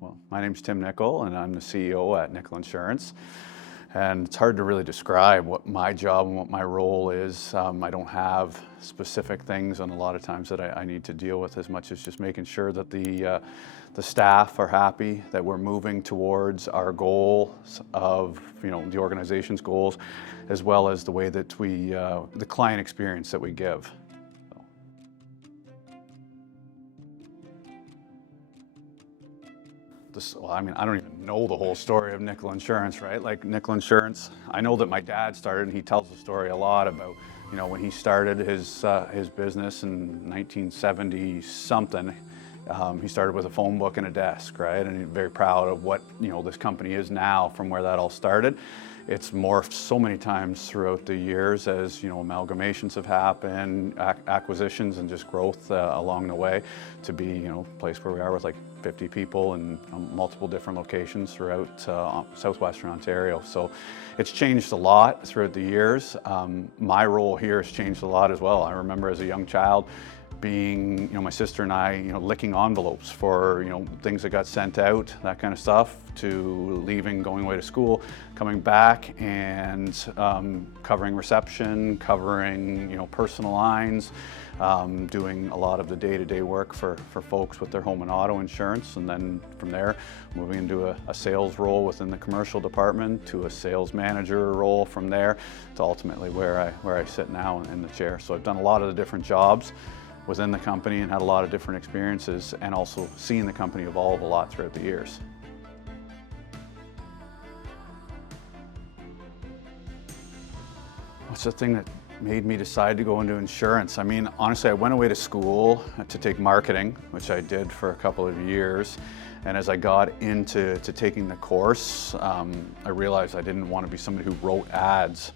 Well, my name's Tim Nicol, and I'm the CEO at Nicol Insurance. And it's hard to really describe what my job and what my role is. I don't have specific things, and a lot of times that I need to deal with, as much as just making sure that the staff are happy, that we're moving towards our goals of the organization's goals, as well as the way that we the client experience that we give. I don't even know the whole story of Nicol Insurance, right? Like Nicol Insurance, I know that my dad started, and he tells the story a lot about, when he started his business in 1970 something. He started with a phone book and a desk, right? And he's very proud of what this company is now from where that all started. It's morphed so many times throughout the years as amalgamations have happened, acquisitions, and just growth along the way to be a place where we are with like 50 people in multiple different locations throughout southwestern Ontario. So it's changed a lot throughout the years. My role here has changed a lot as well. I remember as a young child being, my sister and I, licking envelopes for, things that got sent out, that kind of stuff, to leaving, going away to school, coming back and covering reception, covering, personal lines, doing a lot of the day-to-day work for folks with their home and auto insurance. And then from there, moving into a sales role within the commercial department, to a sales manager role from there, to ultimately where I sit now in the chair. So I've done a lot of the different jobs within the company and had a lot of different experiences, and also seen the company evolve a lot throughout the years. What's the thing that made me decide to go into insurance? I mean, honestly, I went away to school to take marketing, which I did for a couple of years. And as I got into taking the course, I realized I didn't want to be somebody who wrote ads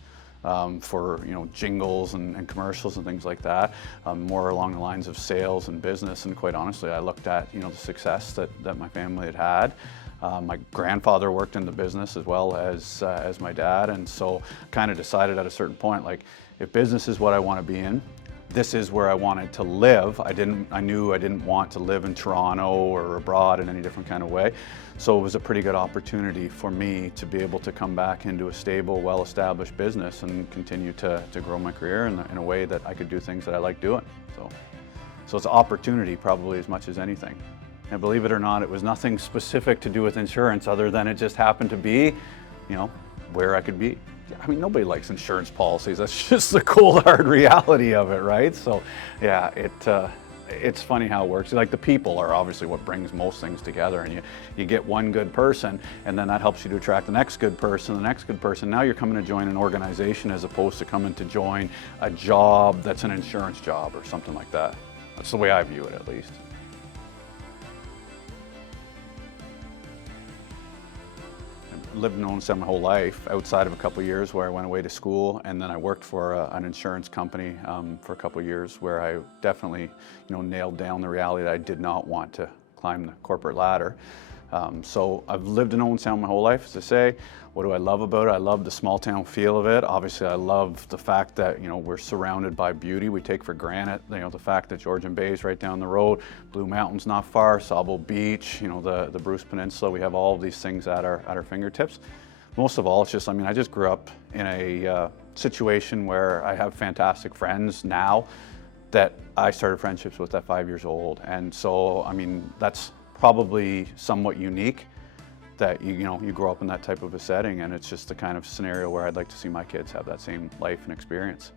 for jingles and commercials and things like that, more along the lines of sales and business. And quite honestly, I looked at the success that my family had had. My grandfather worked in the business as well as my dad, and so kind of decided at a certain point, like, if business is what I want to be in, this is where I wanted to live. I knew I didn't want to live in Toronto or abroad in any different kind of way. So it was a pretty good opportunity for me to be able to come back into a stable, well-established business and continue to grow my career in a way that I could do things that I like doing. So it's opportunity probably as much as anything. And believe it or not, it was nothing specific to do with insurance, other than it just happened to be, where I could be. I mean, nobody likes insurance policies. That's just the cold, hard reality of it, right? So, yeah, it's funny how it works. Like, the people are obviously what brings most things together, and you get one good person, and then that helps you to attract the next good person, the next good person. Now you're coming to join an organization as opposed to coming to join a job that's an insurance job or something like that. That's the way I view it, at least. Lived in Owenstown my whole life, outside of a couple of years where I went away to school, and then I worked for an insurance company for a couple of years, where I definitely nailed down the reality that I did not want to climb the corporate ladder. So I've lived in Owenstown my whole life, as I say. What do I love about it? I love the small town feel of it. Obviously, I love the fact that we're surrounded by beauty. We take for granted the fact that Georgian Bay is right down the road, Blue Mountain's not far, Sauble Beach, the Bruce Peninsula. We have all of these things at our fingertips. Most of all, it's just, I just grew up in a situation where I have fantastic friends now that I started friendships with at 5 years old. And so, that's probably somewhat unique, that you grow up in that type of a setting, and it's just the kind of scenario where I'd like to see my kids have that same life and experience.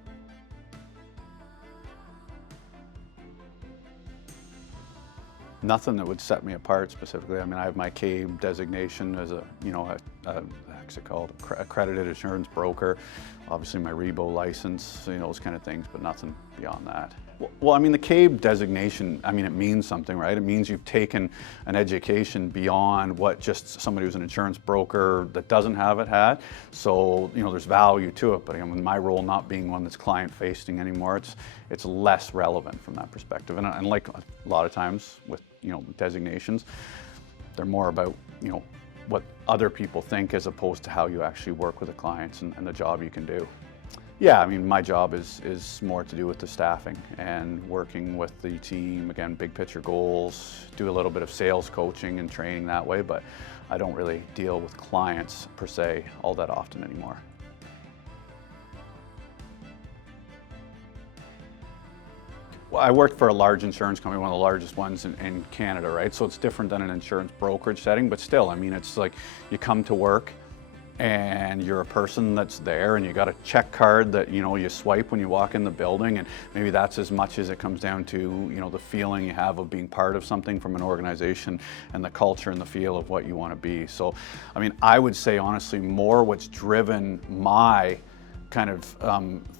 Nothing that would set me apart specifically. I have my CABE designation as what's it called, accredited insurance broker. Obviously my REBO license, those kind of things, but nothing beyond that. Well, the CABE designation, it means something, right? It means you've taken an education beyond what just somebody who's an insurance broker that doesn't have it had. So, there's value to it, but my role not being one that's client-facing anymore, it's less relevant from that perspective. And like a lot of times with, designations, they're more about, what other people think, as opposed to how you actually work with the clients and the job you can do. Yeah, I mean, my job is more to do with the staffing and working with the team, again, big picture goals, do a little bit of sales coaching and training that way, but I don't really deal with clients per se all that often anymore. Well, I worked for a large insurance company, one of the largest ones in Canada, right? So it's different than an insurance brokerage setting, but still, I mean, it's like you come to work and you're a person that's there and you got a check card that, you know, you swipe when you walk in the building, and maybe that's as much as it comes down to, you know, the feeling you have of being part of something from an organization and the culture and the feel of what you want to be. So, I mean, I would say honestly more what's driven my kind of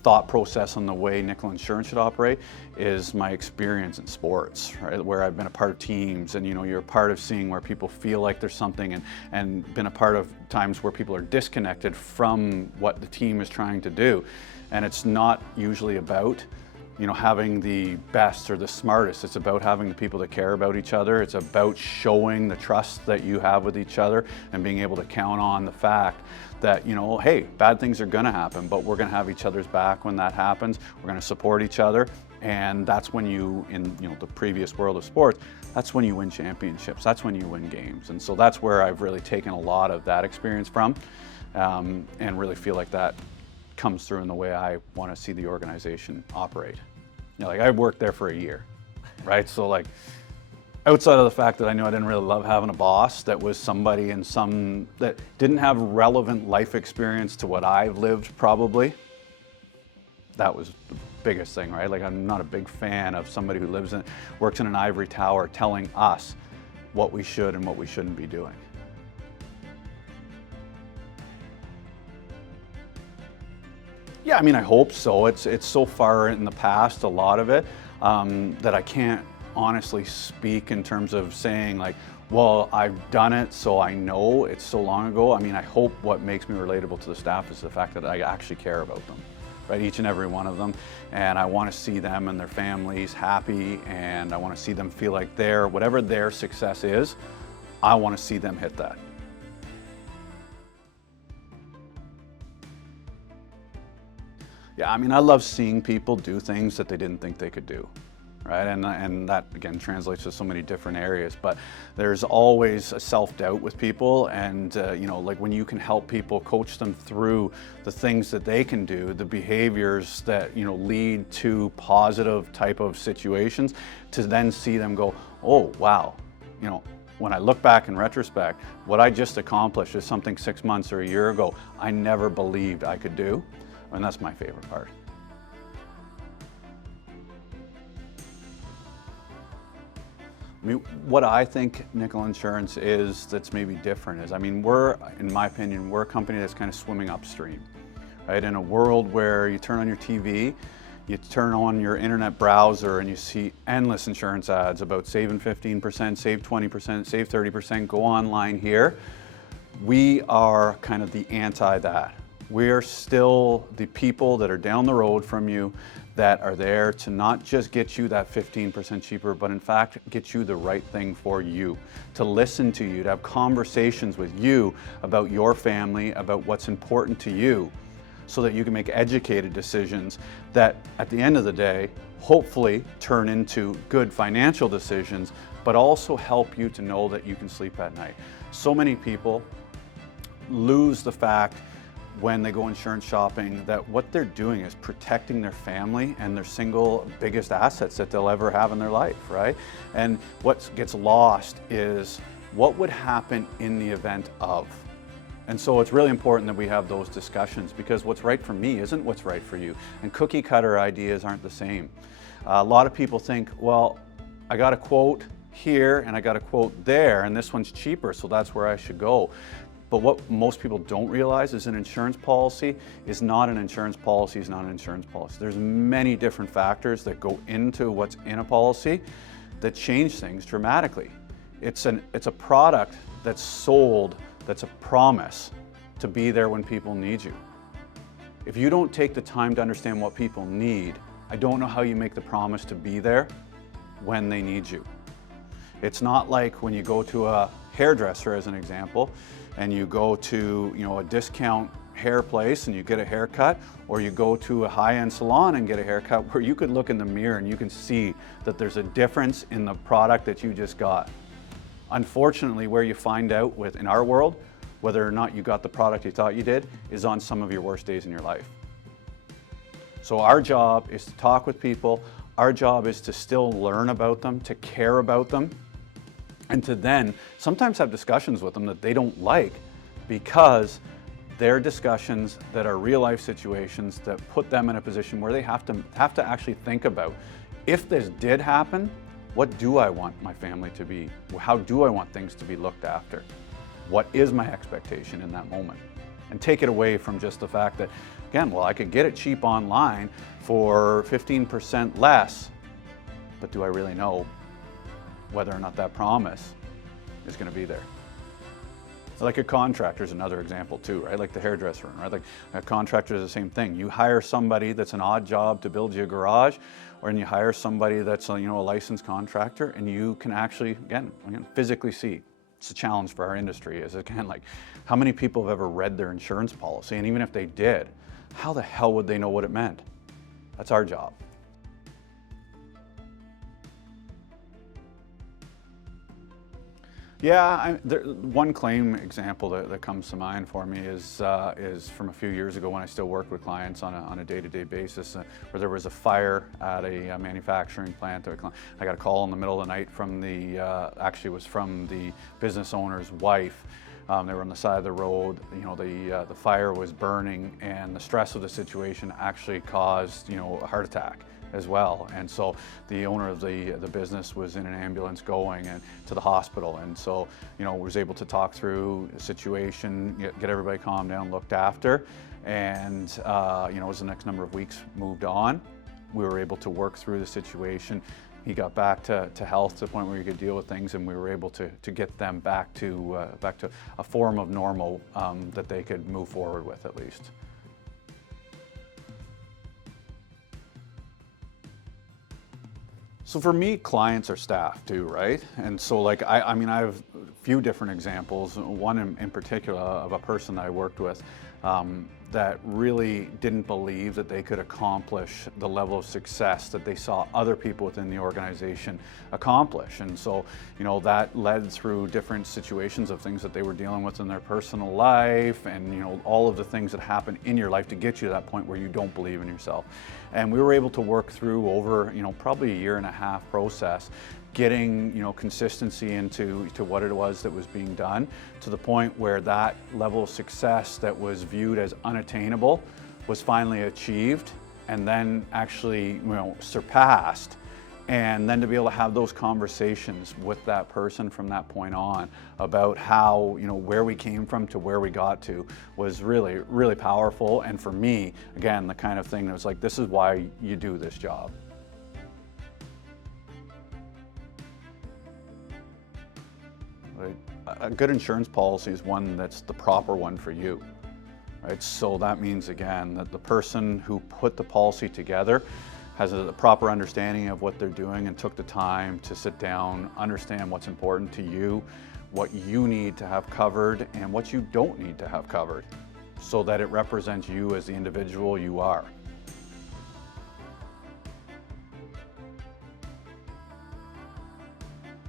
thought process on the way Nicol Insurance should operate is my experience in sports, right? Where I've been a part of teams, and you know, you're a part of seeing where people feel like there's something, and been a part of times where people are disconnected from what the team is trying to do. And it's not usually about, you know, having the best or the smartest. It's about having the people that care about each other. It's about showing the trust that you have with each other and being able to count on the fact that, you know, hey, bad things are gonna happen, but we're gonna have each other's back when that happens. We're gonna support each other. And that's when you, in, you know, the previous world of sports, that's when you win championships. That's when you win games. And so that's where I've really taken a lot of that experience from, and really feel like that comes through in the way I want to see the organization operate. You know, like I worked there for a year, right? So like, outside of the fact that I knew I didn't really love having a boss that was somebody in some, that didn't have relevant life experience to what I've lived probably, that was the biggest thing, right? Like I'm not a big fan of somebody who works in an ivory tower telling us what we should and what we shouldn't be doing. Yeah, I mean, I hope so. It's so far in the past, a lot of it, that I can't honestly speak in terms of saying like, well, I've done it, so I know. It's so long ago. I mean, I hope what makes me relatable to the staff is the fact that I actually care about them, right? Each and every one of them. And I want to see them and their families happy, and I want to see them feel like whatever their success is, I want to see them hit that. Yeah, I mean, I love seeing people do things that they didn't think they could do, right? And that, again, translates to so many different areas, but there's always a self-doubt with people, and, you know, like when you can help people, coach them through the things that they can do, the behaviors that, you know, lead to positive type of situations, to then see them go, oh, wow, you know, when I look back in retrospect, what I just accomplished is something 6 months or a year ago I never believed I could do. And that's my favorite part. I mean, what I think Nicol Insurance is that's maybe different is, I mean, in my opinion, we're a company that's kind of swimming upstream, right? In a world where you turn on your TV, you turn on your internet browser and you see endless insurance ads about saving 15%, save 20%, save 30%, go online here. We are kind of the anti that. We're still the people that are down the road from you that are there to not just get you that 15% cheaper, but in fact, get you the right thing for you, to listen to you, to have conversations with you about your family, about what's important to you, so that you can make educated decisions that at the end of the day, hopefully turn into good financial decisions, but also help you to know that you can sleep at night. So many people lose the fact when they go insurance shopping that what they're doing is protecting their family and their single biggest assets that they'll ever have in their life, right? And what gets lost is what would happen in the event of. And so it's really important that we have those discussions, because what's right for me isn't what's right for you. And cookie cutter ideas aren't the same. A lot of people think, well, I got a quote here and I got a quote there, and this one's cheaper, so that's where I should go. But what most people don't realize is an insurance policy is not an insurance policy is not an insurance policy. There's many different factors that go into what's in a policy that change things dramatically. It's a product that's sold, that's a promise to be there when people need you. If you don't take the time to understand what people need, I don't know how you make the promise to be there when they need you. It's not like when you go to a hairdresser, as an example, and you go to, you know, a discount hair place and you get a haircut, or you go to a high-end salon and get a haircut where you could look in the mirror and you can see that there's a difference in the product that you just got. Unfortunately, where you find out in our world, whether or not you got the product you thought you did, is on some of your worst days in your life. So our job is to talk with people. Our job is to still learn about them, to care about them, and to then sometimes have discussions with them that they don't like, because they're discussions that are real life situations that put them in a position where they have to actually think about, if this did happen, what do I want my family to be? How do I want things to be looked after? What is my expectation in that moment? And take it away from just the fact that, again, well, I could get it cheap online for 15% less, but do I really know whether or not that promise is going to be there? Like a contractor is another example too, right? Like the hairdresser, right? Like a contractor is the same thing. You hire somebody that's an odd job to build you a garage, or you hire somebody that's a licensed contractor, and you can actually, again, physically see. It's a challenge for our industry, is again, like, how many people have ever read their insurance policy? And even if they did, how the hell would they know what it meant? That's our job. Yeah, one claim example that comes to mind for me is from a few years ago when I still worked with clients on a day-to-day basis, where there was a fire at a manufacturing plant. I got a call in the middle of the night from actually it was from the business owner's wife. They were on the side of the road. The fire was burning, and the stress of the situation actually caused a heart attack as well. And so the owner of the business was in an ambulance going to the hospital, and so was able to talk through the situation, get everybody calmed down, looked after, and as the next number of weeks moved on, we were able to work through the situation. He got back to health to the point where he could deal with things, and we were able to get them back to a form of normal that they could move forward with, at least. So for me, clients are staff too, right? And so like, I have a few different examples. One in particular of a person that I worked with that really didn't believe that they could accomplish the level of success that they saw other people within the organization accomplish. And so, that led through different situations of things that they were dealing with in their personal life, and all of the things that happen in your life to get you to that point where you don't believe in yourself. And we were able to work through over, probably a year-and-a-half process, getting consistency into what it was that was being done, to the point where that level of success that was viewed as unattainable was finally achieved, and then actually surpassed. And then to be able to have those conversations with that person from that point on about how, where we came from to where we got to, was really, really powerful. And for me, again, the kind of thing that was like, this is why you do this job. Right? A good insurance policy is one that's the proper one for you. Right? So that means, again, that the person who put the policy together has a proper understanding of what they're doing and took the time to sit down, understand what's important to you, what you need to have covered and what you don't need to have covered, so that it represents you as the individual you are.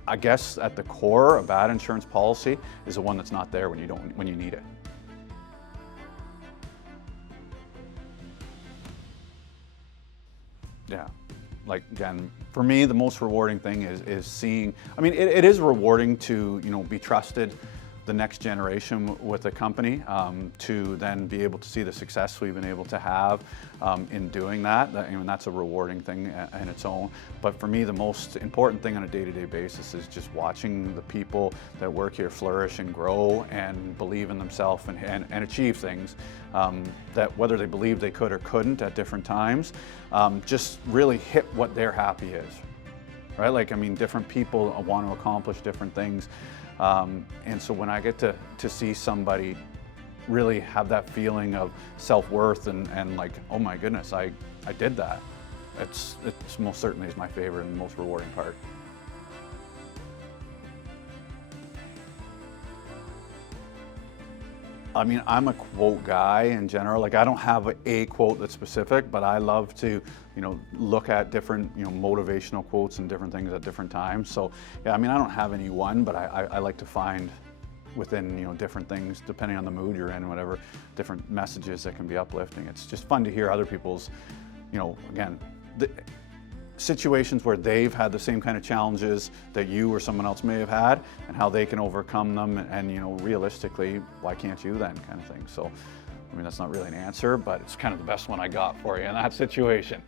I guess at the core, a bad insurance policy is the one that's not there when you need it. Yeah, like, again, for me, the most rewarding thing is seeing, it is rewarding to, be trusted the next generation with a company, to then be able to see the success we've been able to have in doing that. That's a rewarding thing in its own. But for me, the most important thing on a day-to-day basis is just watching the people that work here flourish and grow and believe in themselves and achieve things that, whether they believed they could or couldn't at different times, just really hit what their happy is, right? Like, different people want to accomplish different things. And so when I get to see somebody really have that feeling of self-worth and like, oh my goodness, I did that, it's most certainly is my favorite and most rewarding part. I mean, I'm a quote guy in general. Like, I don't have a quote that's specific, but I love to, look at different, motivational quotes and different things at different times. So, yeah, I mean, I don't have any one, but I like to find within, different things, depending on the mood you're in, whatever, different messages that can be uplifting. It's just fun to hear other people's, again, situations where they've had the same kind of challenges that you or someone else may have had, and how they can overcome them, and realistically, why can't you then, kind of thing. So, I mean, that's not really an answer, but it's kind of the best one I got for you in that situation.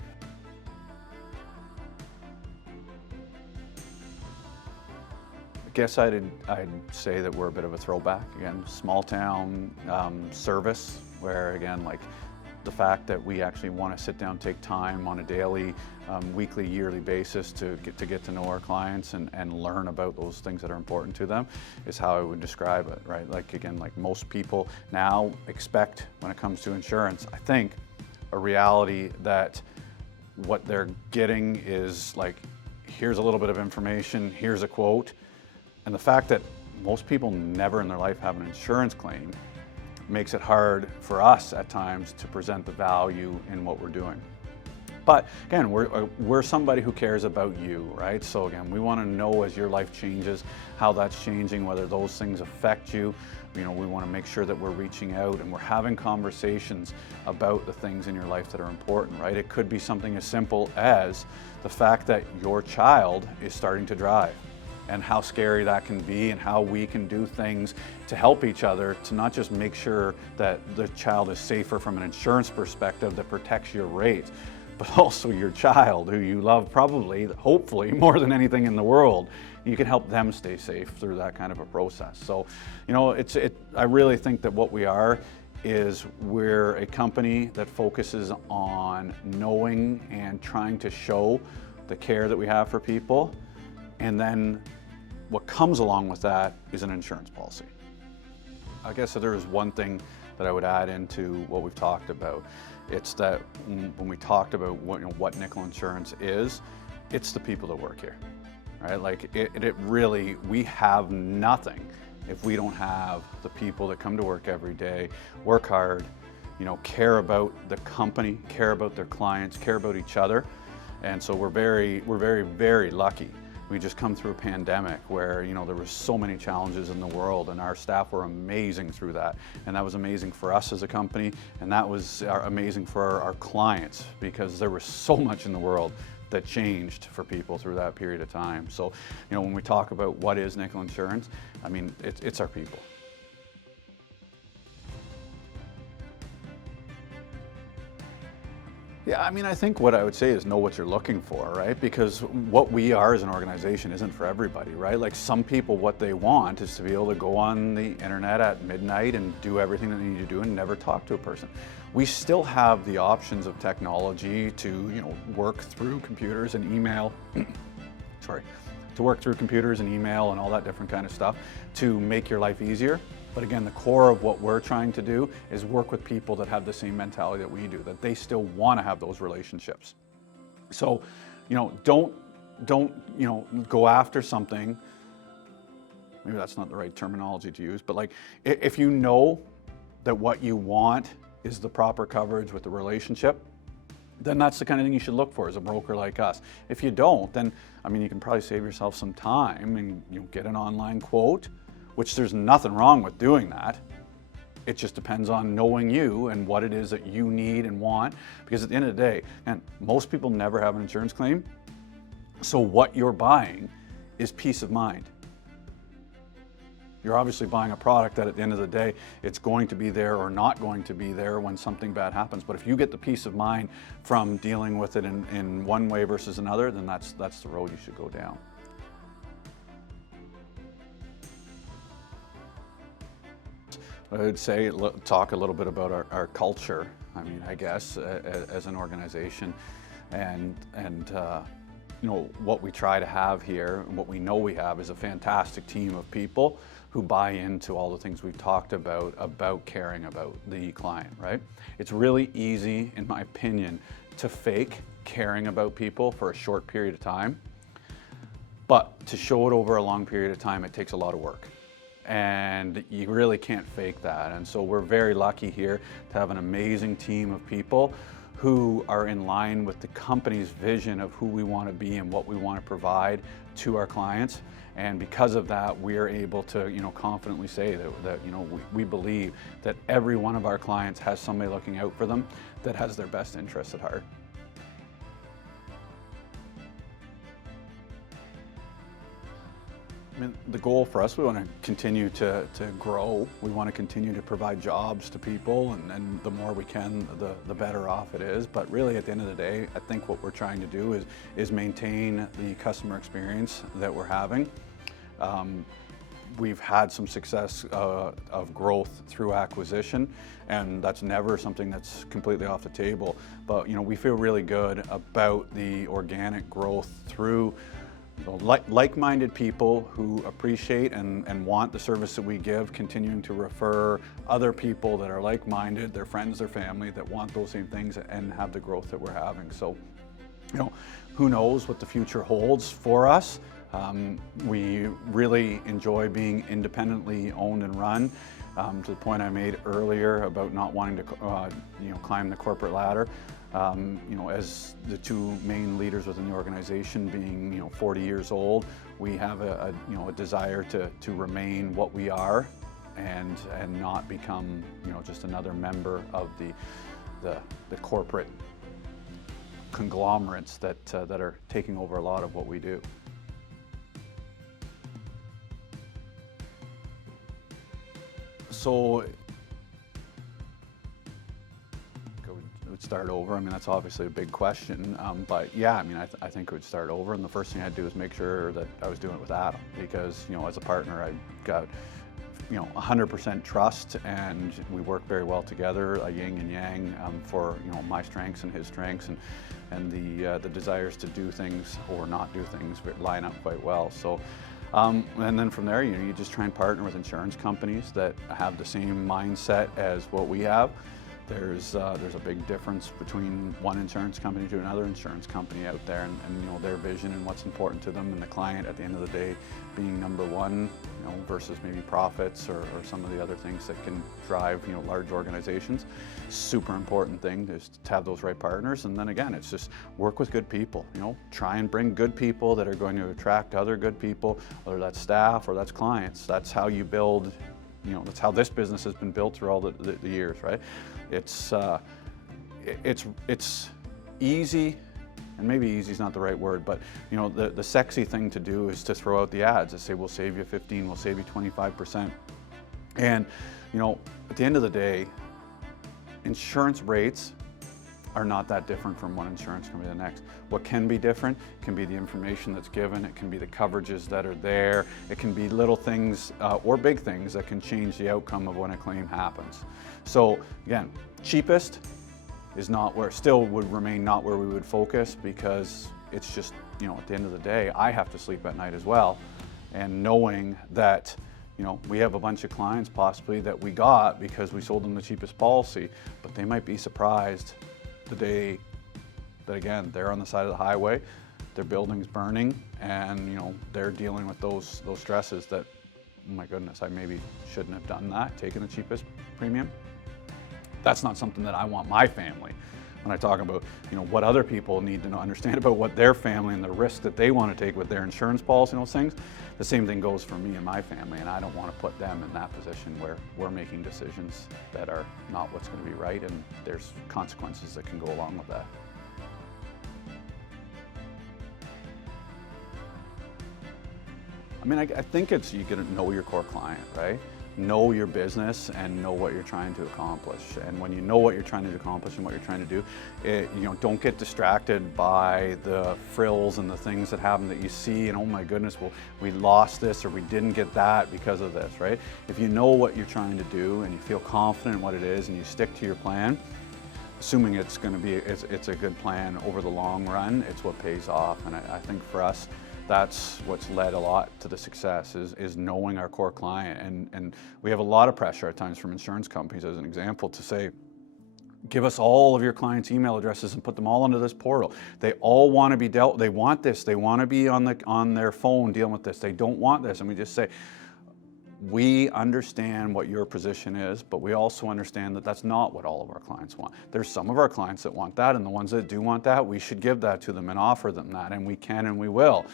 I guess I'd say that we're a bit of a throwback. Again, small town service, where again, like, the fact that we actually want to sit down, take time on a daily, weekly, yearly basis to get to know our clients and learn about those things that are important to them is how I would describe it, right? Like, again, like most people now expect, when it comes to insurance, I think, a reality that what they're getting is like, here's a little bit of information, here's a quote. And the fact that most people never in their life have an insurance claim makes it hard for us at times to present the value in what we're doing. But again, we're somebody who cares about you, right? So again, we want to know as your life changes, how that's changing, whether those things affect you. We want to make sure that we're reaching out and we're having conversations about the things in your life that are important, right? It could be something as simple as the fact that your child is starting to drive, and how scary that can be, and how we can do things to help each other to not just make sure that the child is safer from an insurance perspective that protects your rates, but also your child, who you love probably, hopefully, more than anything in the world. You can help them stay safe through that kind of a process. So, I really think that what we are is we're a company that focuses on knowing and trying to show the care that we have for people, and then what comes along with that is an insurance policy. I guess if there is one thing that I would add into what we've talked about, it's that when we talked about what Nicol Insurance is, it's the people that work here, right? Like, it really, we have nothing if we don't have the people that come to work every day, work hard, care about the company, care about their clients, care about each other. And so we're very, very lucky. We just come through a pandemic where, there was so many challenges in the world, and our staff were amazing through that. And that was amazing for us as a company, and that was amazing for our clients, because there was so much in the world that changed for people through that period of time. So, when we talk about what is Nicol Insurance, I mean, it's our people. Yeah, I mean, I think what I would say is know what you're looking for, right? Because what we are as an organization isn't for everybody, right? Like, some people, what they want is to be able to go on the internet at midnight and do everything that they need to do and never talk to a person. We still have the options of technology to, work through computers and email, to work through computers and email and all that different kind of stuff to make your life easier. But again, the core of what we're trying to do is work with people that have the same mentality that we do, that they still want to have those relationships. So, don't go after something. Maybe that's not the right terminology to use, but like, if you know that what you want is the proper coverage with the relationship, then that's the kind of thing you should look for as a broker like us. If you don't, then, I mean, you can probably save yourself some time and get an online quote, which there's nothing wrong with doing that. It just depends on knowing you and what it is that you need and want, because at the end of the day, and most people never have an insurance claim, so what you're buying is peace of mind. You're obviously buying a product that at the end of the day, it's going to be there or not going to be there when something bad happens. But if you get the peace of mind from dealing with it in one way versus another, then that's the road you should go down. I would say talk a little bit about our culture. I mean, I guess as an organization, and what we try to have here, and what we know we have, is a fantastic team of people who buy into all the things we've talked about caring about the client, right? It's really easy, in my opinion, to fake caring about people for a short period of time, but to show it over a long period of time, it takes a lot of work. and you really can't fake that. And so we're very lucky here to have an amazing team of people who are in line with the company's vision of who we want to be and what we want to provide to our clients. And because of that, we're able to, confidently say that we believe that every one of our clients has somebody looking out for them that has their best interests at heart. I mean, the goal for us, we want to continue to grow. We want to continue to provide jobs to people, and the more we can, the better off it is. But really, at the end of the day, I think what we're trying to do is maintain the customer experience that we're having. We've had some success of growth through acquisition, and that's never something that's completely off the table. But we feel really good about the organic growth through like-minded people who appreciate and want the service that we give, continuing to refer other people that are like-minded, their friends, their family, that want those same things and have the growth that we're having. So, who knows what the future holds for us. We really enjoy being independently owned and run. To the point I made earlier about not wanting to, climb the corporate ladder. As the two main leaders within the organization, being 40 years old, we have a desire to remain what we are, and not become just another member of the corporate conglomerates that are taking over a lot of what we do. So start over. I mean, that's obviously a big question, but yeah, I mean, I think it would start over, and the first thing I'd do is make sure that I was doing it with Adam, because as a partner, I got 100% trust, and we work very well together, a yin and yang, for my strengths and his strengths, and the desires to do things or not do things line up quite well. So. And then from there, you just try and partner with insurance companies that have the same mindset as what we have. There's a big difference between one insurance company to another insurance company out there, and their vision and what's important to them, and the client at the end of the day being number one, versus maybe profits or some of the other things that can drive large organizations. Super important thing is to have those right partners, and then again, it's just work with good people. Try and bring good people that are going to attract other good people, whether that's staff or that's clients. That's how you build. That's how this business has been built through all the years, right? It's easy, and maybe easy is not the right word, but the sexy thing to do is to throw out the ads that say we'll save you 15, we'll save you 25%. And at the end of the day, insurance rates are not that different from one insurance company to the next. What can be different can be the information that's given, it can be the coverages that are there, it can be little things or big things that can change the outcome of when a claim happens. So again, cheapest is still would remain not where we would focus, because it's just, at the end of the day, I have to sleep at night as well. And knowing that we have a bunch of clients possibly that we got because we sold them the cheapest policy, but they might be surprised the day that, again, they're on the side of the highway, their building's burning, and they're dealing with those stresses that, oh my goodness, I maybe shouldn't have done that, taken the cheapest premium. That's not something that I want my family. When I talk about what other people need to understand about what their family and the risk that they want to take with their insurance policy and those things, the same thing goes for me and my family, and I don't want to put them in that position where we're making decisions that are not what's going to be right, and there's consequences that can go along with that. I mean, I think it's, you gotta know your core client, right? Know your business and know what you're trying to accomplish. And when you know what you're trying to accomplish and what you're trying to do, don't get distracted by the frills and the things that happen that you see, and oh my goodness, well, we lost this or we didn't get that because of this, right? If you know what you're trying to do and you feel confident in what it is and you stick to your plan, assuming it's going to be, it's a good plan over the long run, it's what pays off. And I think for us, that's what's led a lot to the success, is knowing our core client. And we have a lot of pressure at times from insurance companies, as an example, to say, give us all of your clients' email addresses and put them all into this portal. They all want to be they want this, they want to be on their phone dealing with this, they don't want this. And we just say, we understand what your position is, but we also understand that that's not what all of our clients want. There's some of our clients that want that, and the ones that do want that, we should give that to them and offer them that, and we can and we will.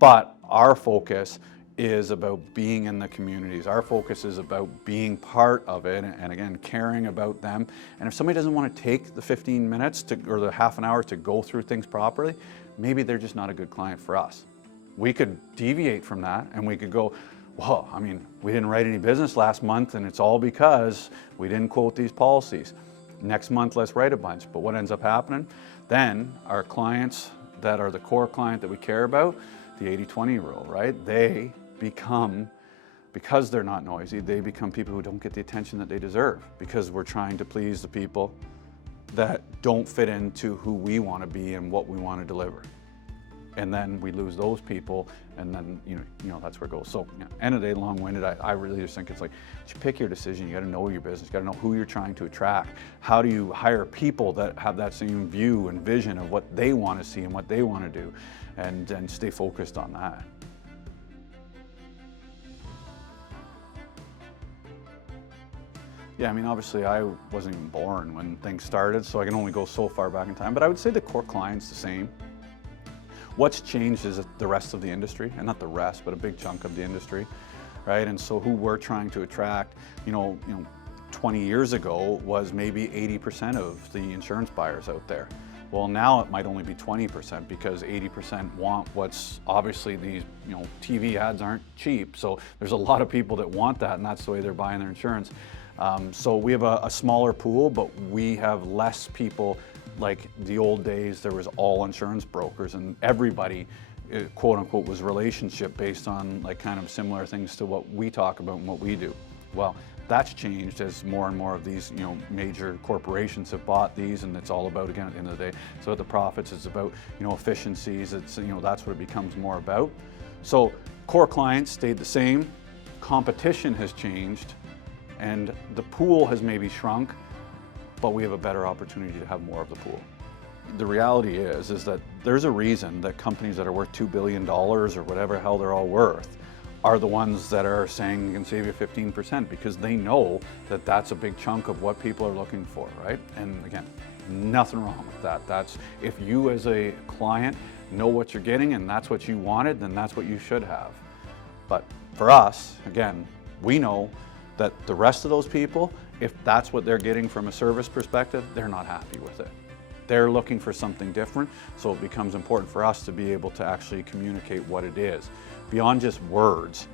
But our focus is about being in the communities. Our focus is about being part of it, and again, caring about them. And if somebody doesn't want to take the 15 minutes or the half an hour to go through things properly, maybe they're just not a good client for us. We could deviate from that, and we could go, well, I mean, we didn't write any business last month, and it's all because we didn't quote these policies. Next month, let's write a bunch. But what ends up happening? Then our clients that are the core client that we care about, the 80-20 rule, right? They become, because they're not noisy, they become people who don't get the attention that they deserve, because we're trying to please the people that don't fit into who we want to be and what we want to deliver. And then we lose those people, and then you know that's where it goes. So end of the day, long-winded. I really just think it's like, you pick your decision. You got to know your business. You got to know who you're trying to attract. How do you hire people that have that same view and vision of what they want to see and what they want to do, and stay focused on that. Yeah, I mean, obviously I wasn't even born when things started, so I can only go so far back in time. But I would say the core client's the same. What's changed is the rest of the industry, and not the rest, but a big chunk of the industry, right? And so who we're trying to attract, 20 years ago was maybe 80% of the insurance buyers out there. Well, now it might only be 20%, because 80% want what's obviously these, TV ads aren't cheap. So there's a lot of people that want that, and that's the way they're buying their insurance. So we have a smaller pool, but we have less people. Like the old days, there was all insurance brokers, and everybody, quote unquote, was relationship based on like kind of similar things to what we talk about and what we do. Well, that's changed as more and more of these, major corporations have bought these, and it's all about, again, at the end of the day, so the profits, it's about, efficiencies, it's, that's what it becomes more about. So core clients stayed the same, competition has changed, and the pool has maybe shrunk, but we have a better opportunity to have more of the pool. The reality is that there's a reason that companies that are worth $2 billion or whatever the hell they're all worth are the ones that are saying you can save you 15%, because they know that that's a big chunk of what people are looking for, right? And again, nothing wrong with that. That's, if you as a client know what you're getting and that's what you wanted, then that's what you should have. But for us, again, we know that the rest of those people, if that's what they're getting from a service perspective, they're not happy with it. They're looking for something different, so it becomes important for us to be able to actually communicate what it is, beyond just words,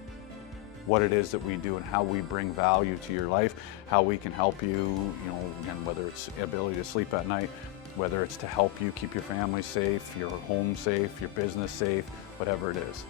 what it is that we do and how we bring value to your life, how we can help you, again, whether it's ability to sleep at night, whether it's to help you keep your family safe, your home safe, your business safe, whatever it is.